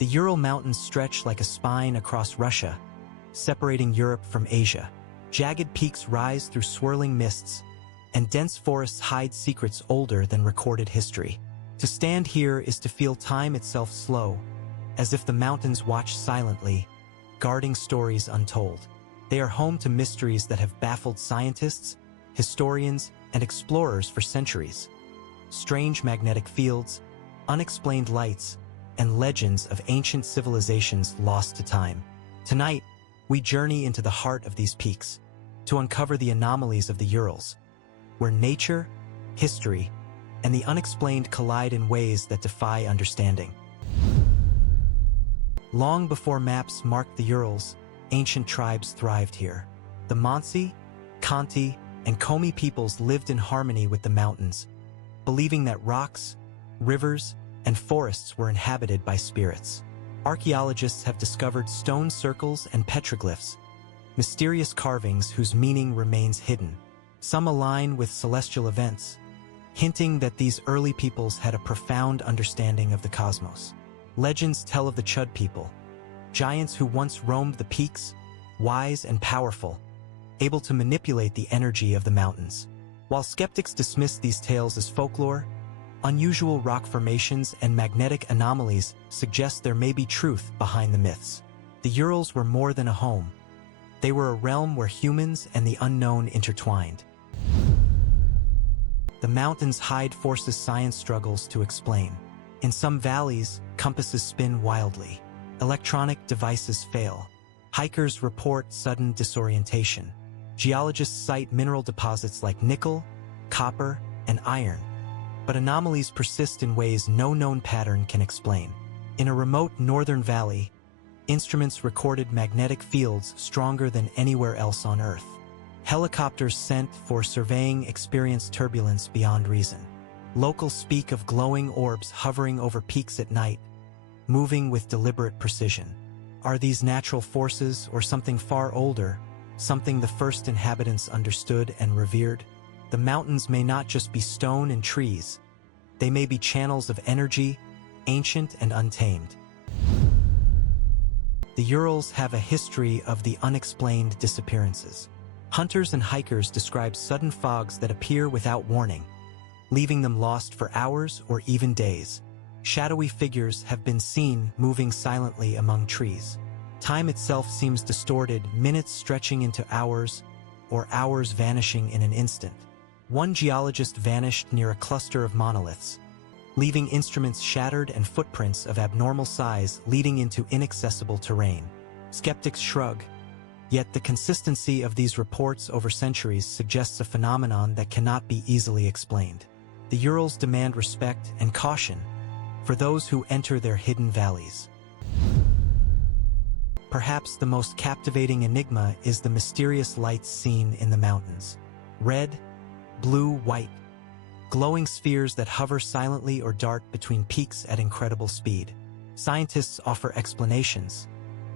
The Ural Mountains stretch like a spine across Russia, separating Europe from Asia. Jagged peaks rise through swirling mists, and dense forests hide secrets older than recorded history. To stand here is to feel time itself slow, as if the mountains watch silently, guarding stories untold. They are home to mysteries that have baffled scientists, historians, and explorers for centuries. Strange magnetic fields, unexplained lights, and legends of ancient civilizations lost to time. Tonight, we journey into the heart of these peaks to uncover the anomalies of the Urals, where nature, history, and the unexplained collide in ways that defy understanding. Long before maps marked the Urals, ancient tribes thrived here. The Mansi, Khanty, and Komi peoples lived in harmony with the mountains, believing that rocks, rivers, and forests were inhabited by spirits. Archaeologists have discovered stone circles and petroglyphs, mysterious carvings whose meaning remains hidden. Some align with celestial events, hinting that these early peoples had a profound understanding of the cosmos. Legends tell of the Chud People, giants who once roamed the peaks, wise and powerful, able to manipulate the energy of the mountains. While skeptics dismiss these tales as folklore, unusual rock formations and magnetic anomalies suggest there may be truth behind the myths. The Urals were more than a home. They were a realm where humans and the unknown intertwined. The mountains hide forces science struggles to explain. In some valleys, compasses spin wildly. Electronic devices fail. Hikers report sudden disorientation. Geologists cite mineral deposits like nickel, copper, and iron. But anomalies persist in ways no known pattern can explain. In a remote northern valley, instruments recorded magnetic fields stronger than anywhere else on Earth. Helicopters sent for surveying experienced turbulence beyond reason. Locals speak of glowing orbs hovering over peaks at night, moving with deliberate precision. Are these natural forces or something far older, something the first inhabitants understood and revered? The mountains may not just be stone and trees. They may be channels of energy, ancient and untamed. The Urals have a history of the unexplained disappearances. Hunters and hikers describe sudden fogs that appear without warning, leaving them lost for hours or even days. Shadowy figures have been seen moving silently among trees. Time itself seems distorted, minutes stretching into hours, or hours vanishing in an instant. One geologist vanished near a cluster of monoliths, leaving instruments shattered and footprints of abnormal size leading into inaccessible terrain. Skeptics shrug, yet the consistency of these reports over centuries suggests a phenomenon that cannot be easily explained. The Urals demand respect and caution for those who enter their hidden valleys. Perhaps the most captivating enigma is the mysterious lights seen in the mountains. Red, blue, white, glowing spheres that hover silently or dart between peaks at incredible speed. Scientists offer explanations: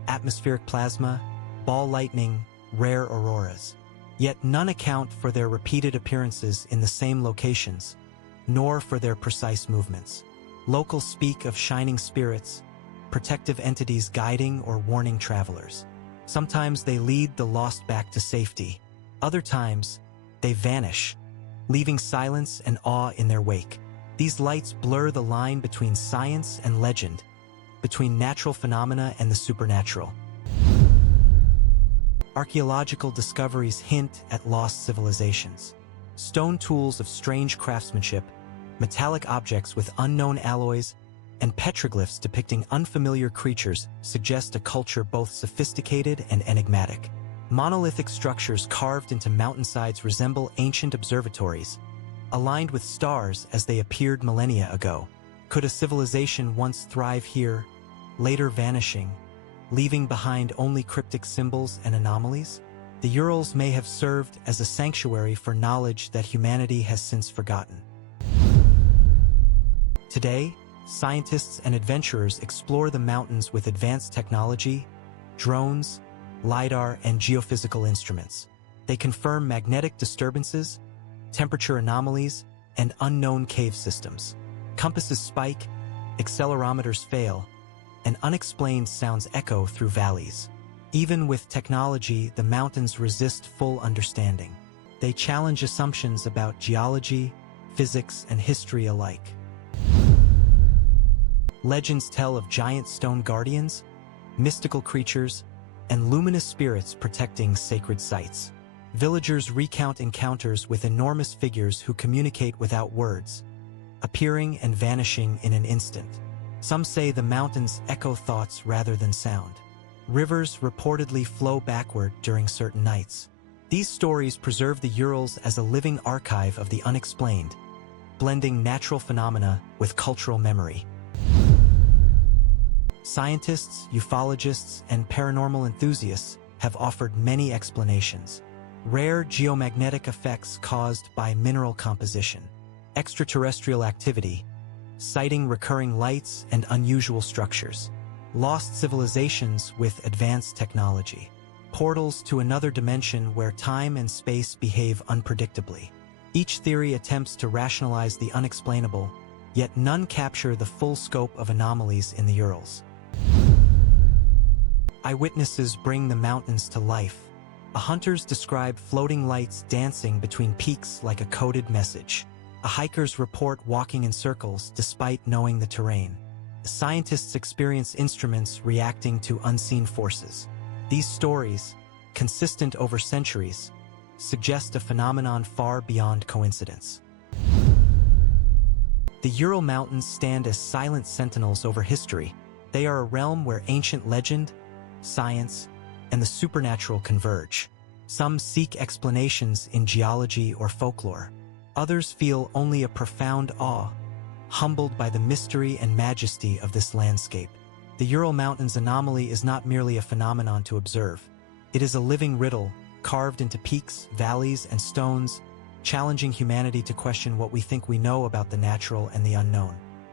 atmospheric plasma, ball lightning, rare auroras. Yet none account for their repeated appearances in the same locations, nor for their precise movements. Locals speak of shining spirits, protective entities guiding or warning travelers. Sometimes they lead the lost back to safety. Other times, they vanish, leaving silence and awe in their wake. These lights blur the line between science and legend, between natural phenomena and the supernatural. Archaeological discoveries hint at lost civilizations. Stone tools of strange craftsmanship, metallic objects with unknown alloys, and petroglyphs depicting unfamiliar creatures suggest a culture both sophisticated and enigmatic. Monolithic structures carved into mountainsides resemble ancient observatories, aligned with stars as they appeared millennia ago. Could a civilization once thrive here, later vanishing, leaving behind only cryptic symbols and anomalies? The Urals may have served as a sanctuary for knowledge that humanity has since forgotten. Today, scientists and adventurers explore the mountains with advanced technology, drones, LiDAR, and geophysical instruments. They confirm magnetic disturbances, temperature anomalies, and unknown cave systems. Compasses spike, accelerometers fail, and unexplained sounds echo through valleys. Even with technology, the mountains resist full understanding. They challenge assumptions about geology, physics, and history alike. Legends tell of giant stone guardians, mystical creatures, and luminous spirits protecting sacred sites. Villagers recount encounters with enormous figures who communicate without words, appearing and vanishing in an instant. Some say the mountains echo thoughts rather than sound. Rivers reportedly flow backward during certain nights. These stories preserve the Urals as a living archive of the unexplained, blending natural phenomena with cultural memory. Scientists, ufologists, and paranormal enthusiasts have offered many explanations. Rare geomagnetic effects caused by mineral composition, extraterrestrial activity, sighting recurring lights and unusual structures, lost civilizations with advanced technology, portals to another dimension where time and space behave unpredictably. Each theory attempts to rationalize the unexplainable, yet none capture the full scope of anomalies in the Urals. Eyewitnesses bring the mountains to life. Hunters describe floating lights dancing between peaks like a coded message. Hikers report walking in circles despite knowing the terrain. Scientists experience instruments reacting to unseen forces. These stories, consistent over centuries, suggest a phenomenon far beyond coincidence. The Ural Mountains stand as silent sentinels over history. They are a realm where ancient legend, science, and the supernatural converge. Some seek explanations in geology or folklore. Others feel only a profound awe, humbled by the mystery and majesty of this landscape. The Ural Mountains anomaly is not merely a phenomenon to observe. It is a living riddle, carved into peaks, valleys, and stones, challenging humanity to question what we think we know about the natural and the unknown.